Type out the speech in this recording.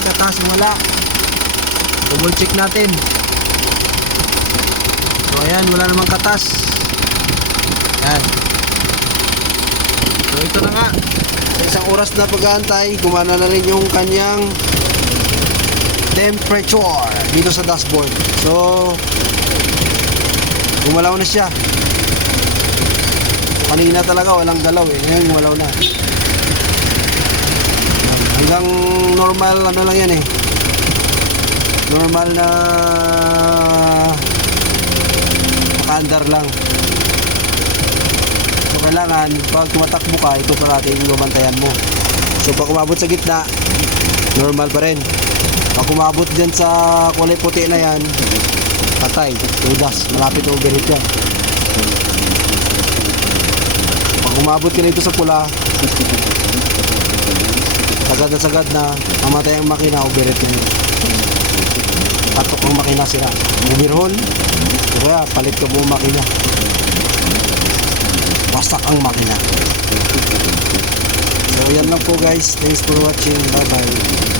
kasing wala. Double check natin. So ayan, wala namang katas. Yan. So ito na nga. Sa isang oras na pag-aantay, gumana na rin yung kanyang temperature dito sa dashboard. So, gumalaw na siya. Kanina talaga walang galaw eh. Ngayon gumalaw na. Hanggang normal ano lang yan eh. Normal na nakaandar lang. So kailangan pag tumatakbo ka, ito pa natin yung babantayan mo. So pag umabot sa gitna, normal pa rin. Pag umabot dyan sa kulay puti na yan, patay, tudas, malapit overheat yan. Pag umabot ka na ito sa pula, sagad na sagad na, mamatay ang makina, overheat na yun. Patok ang makina sira. Overhaul, kaya palit ka buong makina. Wasak ang makina. So yan lang po guys. Thanks for watching. Bye bye.